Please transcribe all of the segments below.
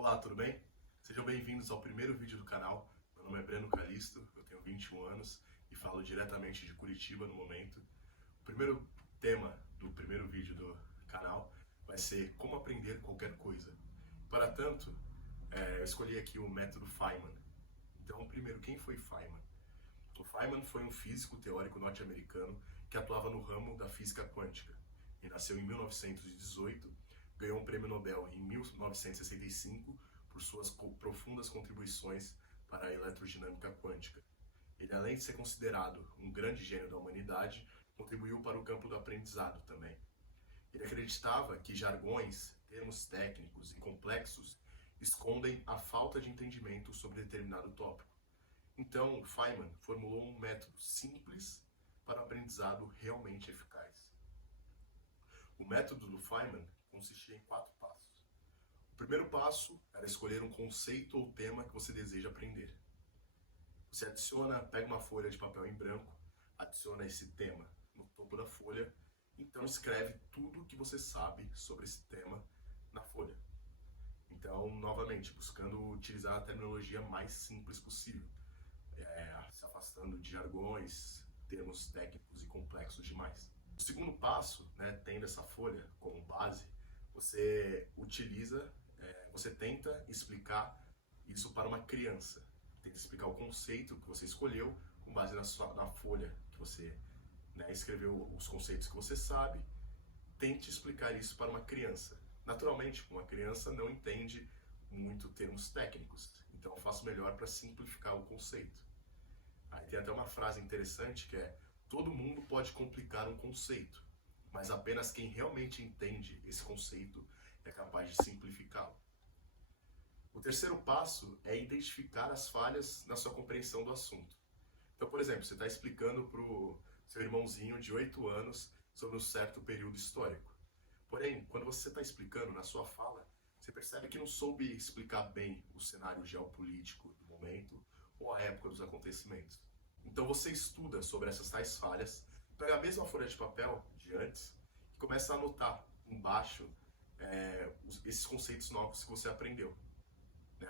Olá, tudo bem? Sejam bem-vindos ao primeiro vídeo do canal. Meu nome é Breno Calisto, eu tenho 21 anos e falo diretamente de Curitiba no momento. O primeiro tema do primeiro vídeo do canal vai ser como aprender qualquer coisa. Para tanto, eu escolhi aqui o método Feynman. Então, primeiro, quem foi Feynman? O Feynman foi um físico teórico norte-americano que atuava no ramo da física quântica. Ele nasceu em 1918, ganhou um prêmio Nobel em 1965 por suas profundas contribuições para a eletrodinâmica quântica. Ele, além de ser considerado um grande gênio da humanidade, contribuiu para o campo do aprendizado também. Ele acreditava que jargões, termos técnicos e complexos escondem a falta de entendimento sobre determinado tópico. Então, Feynman formulou um método simples para o aprendizado realmente eficaz. O método do Feynman consistia em 4 passos. O primeiro passo era escolher um conceito ou tema que você deseja aprender. Você pega uma folha de papel em branco, adiciona esse tema no topo da folha, então escreve tudo o que você sabe sobre esse tema na folha. Então, novamente, buscando utilizar a terminologia mais simples possível, se afastando de jargões, termos técnicos e complexos demais. O segundo passo, tendo essa folha como base, você tenta explicar isso para uma criança. Tenta explicar o conceito que você escolheu com base na folha que você escreveu os conceitos que você sabe. Tente explicar isso para uma criança. Naturalmente, uma criança não entende muito termos técnicos, então eu faço melhor para simplificar o conceito. Aí tem até uma frase interessante que é: todo mundo pode complicar um conceito, mas apenas quem realmente entende esse conceito é capaz de simplificá-lo. O terceiro passo é identificar as falhas na sua compreensão do assunto. Então, por exemplo, você está explicando para o seu irmãozinho de 8 anos sobre um certo período histórico. Porém, quando você está explicando na sua fala, você percebe que não soube explicar bem o cenário geopolítico do momento ou a época dos acontecimentos. Então você estuda sobre essas tais falhas, pega a mesma folha de papel de antes e começa a anotar embaixo esses conceitos novos que você aprendeu,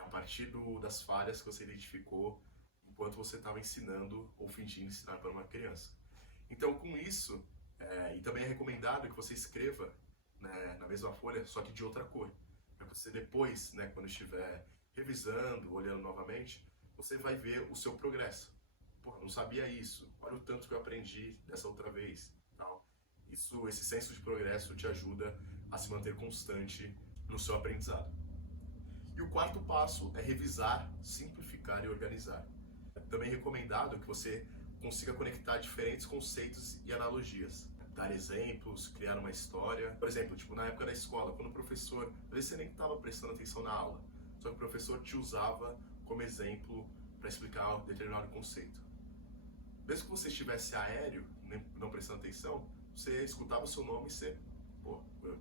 a partir das falhas que você identificou enquanto você estava ensinando ou fingindo ensinar para uma criança. Então, com isso, e também é recomendado que você escreva na mesma folha, só que de outra cor, para você depois, quando estiver revisando, olhando novamente, você vai ver o seu progresso. Pô, não sabia isso, olha o tanto que eu aprendi dessa outra vez. Tal. Esse senso de progresso te ajuda a se manter constante no seu aprendizado. E o quarto passo é revisar, simplificar e organizar. É também recomendado que você consiga conectar diferentes conceitos e analogias. Dar exemplos, criar uma história. Por exemplo, na época da escola, quando o professor, às vezes você nem estava prestando atenção na aula, só que o professor te usava como exemplo para explicar um determinado conceito. Mesmo que você estivesse aéreo, não prestando atenção, você escutava o seu nome e você,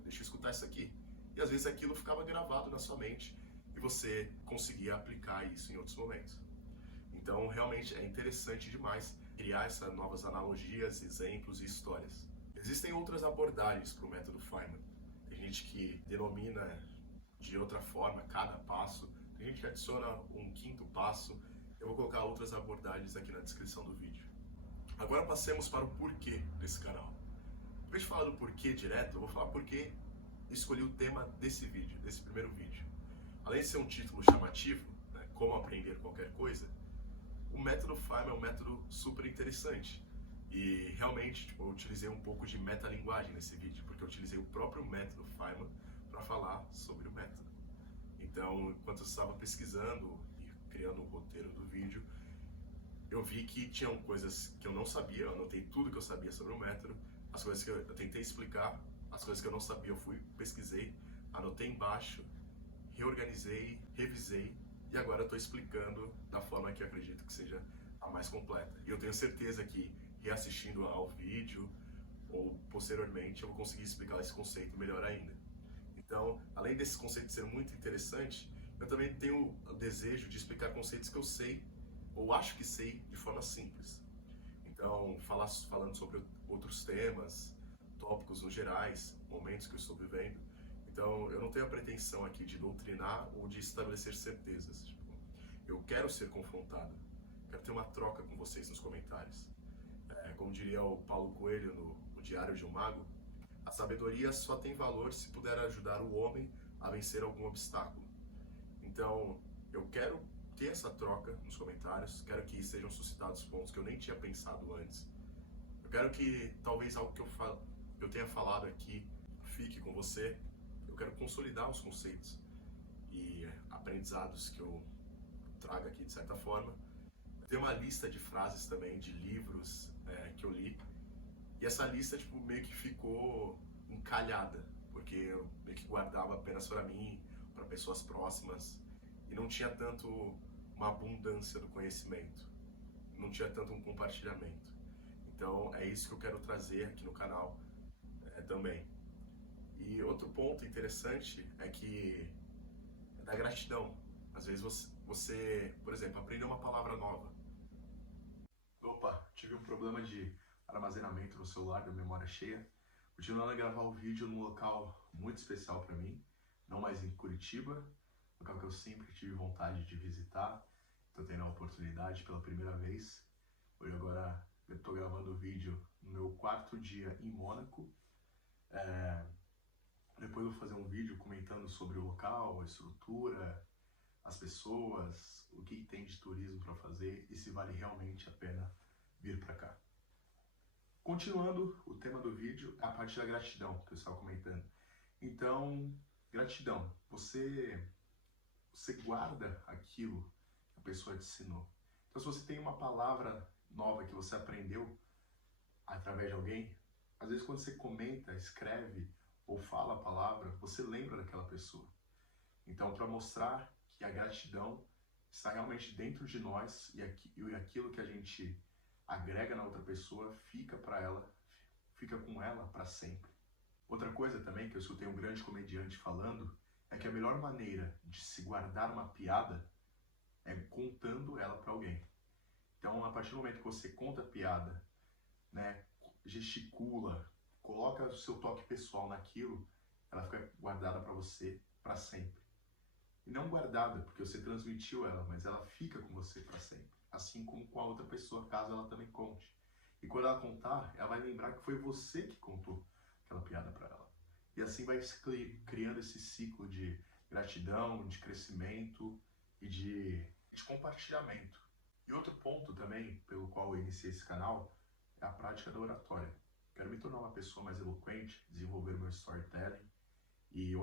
deixa eu escutar isso aqui. E às vezes aquilo ficava gravado na sua mente e você conseguia aplicar isso em outros momentos. Então, realmente é interessante demais criar essas novas analogias, exemplos e histórias. Existem outras abordagens para o método Feynman. Tem gente que denomina de outra forma cada passo, tem gente que adiciona um quinto passo. Eu vou colocar outras abordagens aqui na descrição do vídeo. Agora passemos para o porquê desse canal. Depois de falar do porquê direto, eu vou falar porquê escolhi o tema desse vídeo, desse primeiro vídeo. Além de ser um título chamativo, como aprender qualquer coisa, o método Feynman é um método super interessante. E realmente, eu utilizei um pouco de metalinguagem nesse vídeo, porque eu utilizei o próprio método Feynman para falar sobre o método. Então, enquanto eu estava pesquisando e criando o roteiro do vídeo, eu vi que tinham coisas que eu não sabia, eu anotei tudo que eu sabia sobre o método, as coisas que eu tentei explicar, as coisas que eu não sabia, eu fui, pesquisei, anotei embaixo, reorganizei, revisei, e agora eu estou explicando da forma que eu acredito que seja a mais completa. E eu tenho certeza que, reassistindo ao vídeo, ou posteriormente, eu vou conseguir explicar esse conceito melhor ainda. Então, além desse conceito ser muito interessante, eu também tenho o desejo de explicar conceitos que eu sei, ou acho que sei, de forma simples. Então, falando sobre outros temas, tópicos no gerais, momentos que eu estou vivendo, Então, eu não tenho a pretensão aqui de doutrinar ou de estabelecer certezas. Tipo, eu quero ser confrontado, quero ter uma troca com vocês nos comentários. Como diria o Paulo Coelho no Diário de um Mago, a sabedoria só tem valor se puder ajudar o homem a vencer algum obstáculo. Então, eu quero ter essa troca nos comentários, quero que sejam suscitados pontos que eu nem tinha pensado antes. Eu quero que talvez algo que eu tenha falado aqui fique com você. Eu quero consolidar os conceitos e aprendizados que eu trago aqui de certa forma. Tem uma lista de frases também, de livros que eu li. E essa lista tipo, meio que ficou encalhada, porque eu meio que guardava apenas para mim, para pessoas próximas, e não tinha tanto uma abundância do conhecimento, não tinha tanto um compartilhamento. Então é isso que eu quero trazer aqui no canal também. E outro ponto interessante é que é da gratidão. Às vezes você, por exemplo, aprendeu uma palavra nova. Opa, tive um problema de armazenamento no celular, da memória cheia. Continuando a gravar o vídeo num local muito especial para mim, não mais em Curitiba, local que eu sempre tive vontade de visitar. Estou tendo a oportunidade pela primeira vez. Hoje agora eu estou gravando o vídeo no meu 4º dia em Mônaco. Depois eu vou fazer um vídeo comentando sobre o local, a estrutura, as pessoas, o que tem de turismo para fazer e se vale realmente a pena vir para cá. Continuando, o tema do vídeo é a parte da gratidão, que eu estava comentando. Então, gratidão. Você guarda aquilo que a pessoa te ensinou. Então, se você tem uma palavra nova que você aprendeu através de alguém, às vezes quando você comenta, escreve ou fala a palavra, você lembra daquela pessoa. Então, para mostrar que a gratidão está realmente dentro de nós e aquilo que a gente agrega na outra pessoa fica com ela para sempre. Outra coisa também que eu escutei um grande comediante falando é que a melhor maneira de se guardar uma piada é contando ela para alguém. Então, a partir do momento que você conta a piada, né, gesticula, coloca o seu toque pessoal naquilo, ela fica guardada para você para sempre. E não guardada porque você transmitiu ela, mas ela fica com você para sempre. Assim como com a outra pessoa, caso ela também conte. E quando ela contar, ela vai lembrar que foi você que contou aquela piada para ela. E assim vai criando esse ciclo de gratidão, de crescimento e de compartilhamento. E outro ponto também, pelo qual eu iniciei esse canal, é a prática da oratória. Quero me tornar uma pessoa mais eloquente, desenvolver meu storytelling e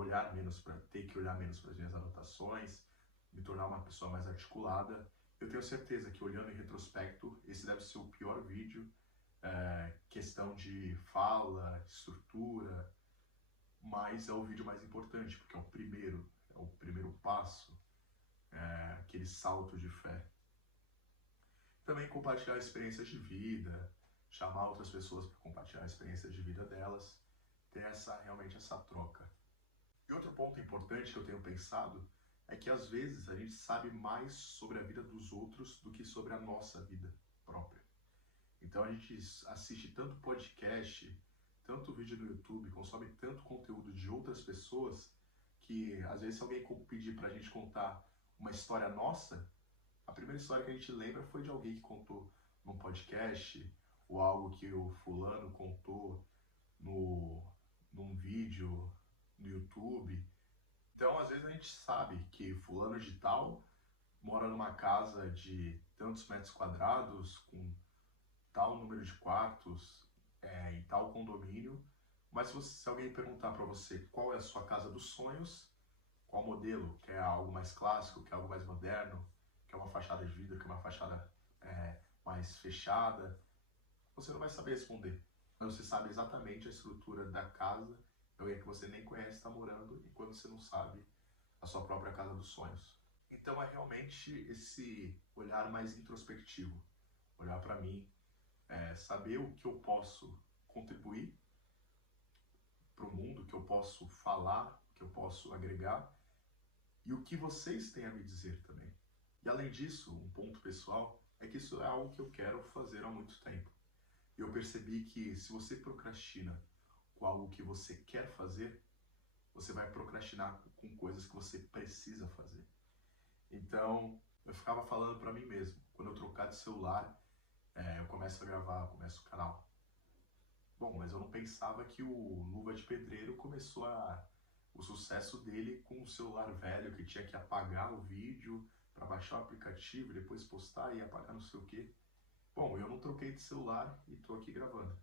ter que olhar menos para as minhas anotações, me tornar uma pessoa mais articulada. Eu tenho certeza que, olhando em retrospecto, esse deve ser o pior vídeo, questão de fala, estrutura, mas é o vídeo mais importante, porque é o primeiro passo, aquele salto de fé. Também compartilhar experiências de vida, chamar outras pessoas para compartilhar experiências de vida delas, ter realmente essa troca. E outro ponto importante que eu tenho pensado é que às vezes a gente sabe mais sobre a vida dos outros do que sobre a nossa vida própria. Então a gente assiste tanto podcast, tanto vídeo no YouTube, consome tanto conteúdo de outras pessoas, que às vezes se alguém pedir pra gente contar uma história nossa, a primeira história que a gente lembra foi de alguém que contou num podcast, ou algo que o fulano contou num vídeo no YouTube. Então, às vezes a gente sabe que fulano de tal mora numa casa de tantos metros quadrados, com tal número de quartos, em tal condomínio, mas se alguém perguntar para você qual é a sua casa dos sonhos, qual modelo, quer algo mais clássico, quer algo mais moderno, quer uma fachada de vidro, quer uma fachada mais fechada, você não vai saber responder. Mas você sabe exatamente a estrutura da casa, alguém que você nem conhece está morando, enquanto você não sabe a sua própria casa dos sonhos. Então é realmente esse olhar mais introspectivo, olhar para mim, saber o que eu posso contribuir para o mundo, o que eu posso falar, o que eu posso agregar e o que vocês têm a me dizer também. E além disso, um ponto pessoal é que isso é algo que eu quero fazer há muito tempo. Eu percebi que se você procrastina com algo que você quer fazer, você vai procrastinar com coisas que você precisa fazer. Então, eu ficava falando para mim mesmo, quando eu trocar de celular, eu começo a gravar, começo o canal. Bom, mas eu não pensava que o Luva de Pedreiro começou o sucesso dele com um celular velho que tinha que apagar o vídeo para baixar o aplicativo, depois postar e apagar não sei o quê. Bom, eu não troquei de celular e tô aqui gravando.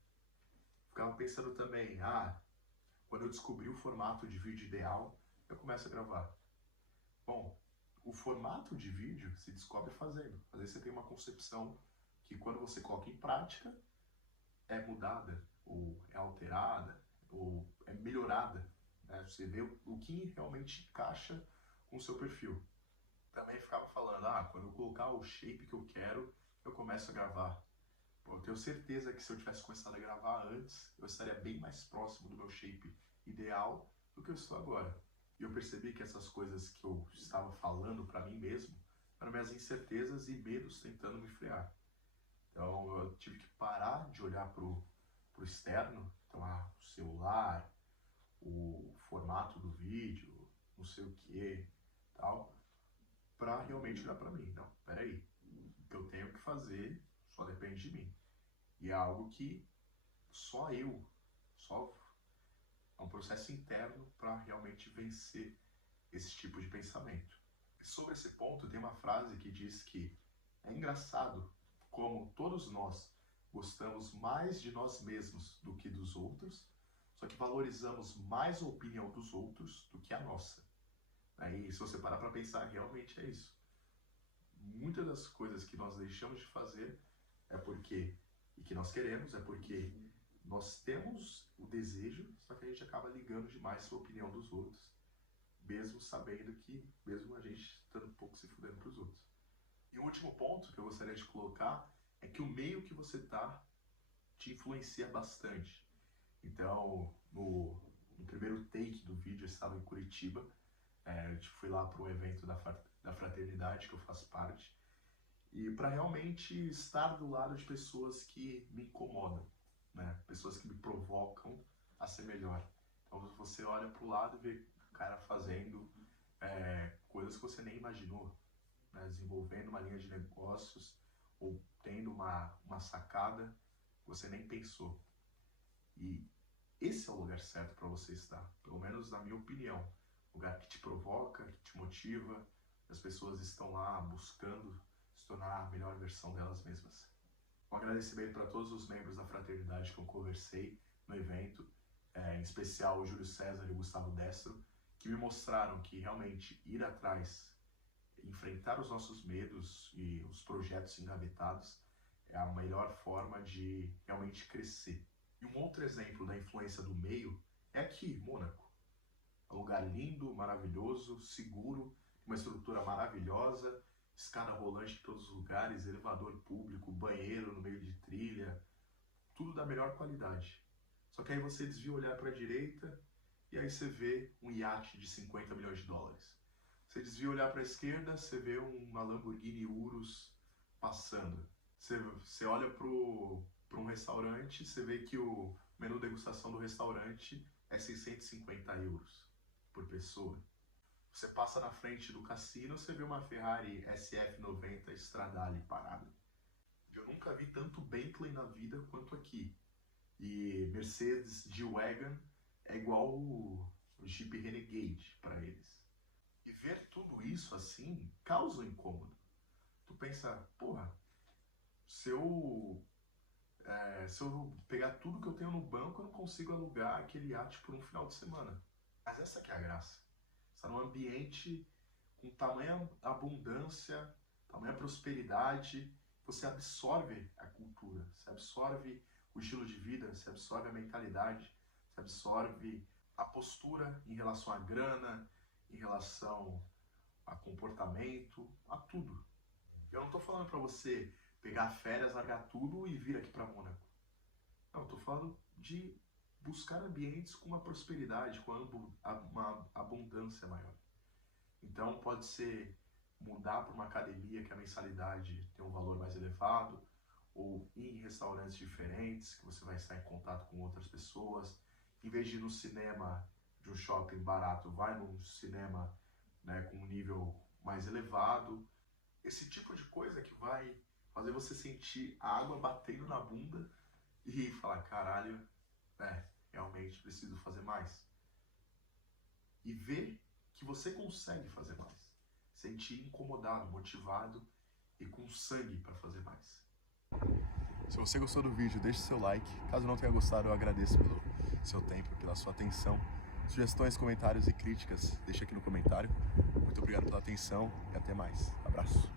Ficava pensando também, quando eu descobri o formato de vídeo ideal, eu começo a gravar. Bom, o formato de vídeo se descobre fazendo. Às vezes você tem uma concepção que quando você coloca em prática, é mudada, ou é alterada, ou é melhorada. Né? Você vê o que realmente encaixa com o seu perfil. Também ficava falando, quando eu colocar o shape que eu quero, eu começo a gravar. Bom, eu tenho certeza que se eu tivesse começado a gravar antes, eu estaria bem mais próximo do meu shape ideal do que eu estou agora. E eu percebi que essas coisas que eu estava falando para mim mesmo eram minhas incertezas e medos tentando me frear. Então eu tive que parar de olhar para o externo, então o celular, o formato do vídeo, não sei o que, tal, para realmente olhar para mim. Não, peraí, o que eu tenho que fazer só depende de mim. E é algo que só é um processo interno para realmente vencer esse tipo de pensamento. E sobre esse ponto, tem uma frase que diz que é engraçado como todos nós gostamos mais de nós mesmos do que dos outros, só que valorizamos mais a opinião dos outros do que a nossa. Aí, se você parar para pensar, realmente é isso. Muitas das coisas que nós deixamos de fazer e que nós queremos, é porque nós temos o desejo, só que a gente acaba ligando demais para a opinião dos outros, mesmo sabendo que, mesmo a gente estando um pouco se fudendo para os outros. E o último ponto que eu gostaria de colocar é que o meio que você está te influencia bastante. Então, no primeiro take do vídeo, eu estava em Curitiba, eu fui lá para o evento da fraternidade que eu faço parte, e para realmente estar do lado de pessoas que me incomodam, né? Pessoas que me provocam a ser melhor. Então você olha para o lado e vê o cara fazendo coisas que você nem imaginou, né? Desenvolvendo uma linha de negócios ou tendo uma sacada que você nem pensou. E esse é o lugar certo para você estar, pelo menos na minha opinião. Um lugar que te provoca, que te motiva, as pessoas estão lá buscando se tornar a melhor versão delas mesmas. Um agradecimento para todos os membros da fraternidade que eu conversei no evento, em especial o Júlio César e o Gustavo Destro, que me mostraram que realmente ir atrás, enfrentar os nossos medos e os projetos engavetados é a melhor forma de realmente crescer. E um outro exemplo da influência do meio é aqui, Mônaco. É um lugar lindo, maravilhoso, seguro, uma estrutura maravilhosa, escada rolante em todos os lugares, elevador público, banheiro no meio de trilha, tudo da melhor qualidade. Só que aí você desvia o olhar para a direita e aí você vê um iate de 50 milhões de dólares. Você desvia o olhar para a esquerda, você vê uma Lamborghini Urus passando. Você olha para um restaurante, você vê que o menu degustação do restaurante é 650 euros por pessoa. Você passa na frente do cassino, você vê uma Ferrari SF90 Stradale parada. Eu nunca vi tanto Bentley na vida quanto aqui. E Mercedes G-Wagon é igual o Jeep Renegade para eles. E ver tudo isso assim causa um incômodo. Tu pensa, porra, se eu pegar tudo que eu tenho no banco, eu não consigo alugar aquele iate por um final de semana. Mas essa que é a graça. Está num ambiente com tamanha abundância, tamanha prosperidade, você absorve a cultura, você absorve o estilo de vida, você absorve a mentalidade, você absorve a postura em relação à grana, em relação a comportamento, a tudo. Eu não estou falando para você pegar férias, largar tudo e vir aqui para Mônaco. Não, eu estou falando de buscar ambientes com uma prosperidade, com uma abundância maior. Então pode ser mudar para uma academia que a mensalidade tem um valor mais elevado, ou ir em restaurantes diferentes, que você vai estar em contato com outras pessoas. Em vez de ir no cinema, de um shopping barato, vai num cinema, né, com um nível mais elevado. Esse tipo de coisa que vai fazer você sentir a água batendo na bunda e falar, caralho, realmente preciso fazer mais. E ver que você consegue fazer mais. Sentir incomodado, motivado e com sangue para fazer mais. Se você gostou do vídeo, deixe seu like. Caso não tenha gostado, eu agradeço pelo seu tempo, pela sua atenção. Sugestões, comentários e críticas, deixe aqui no comentário. Muito obrigado pela atenção e até mais. Abraço.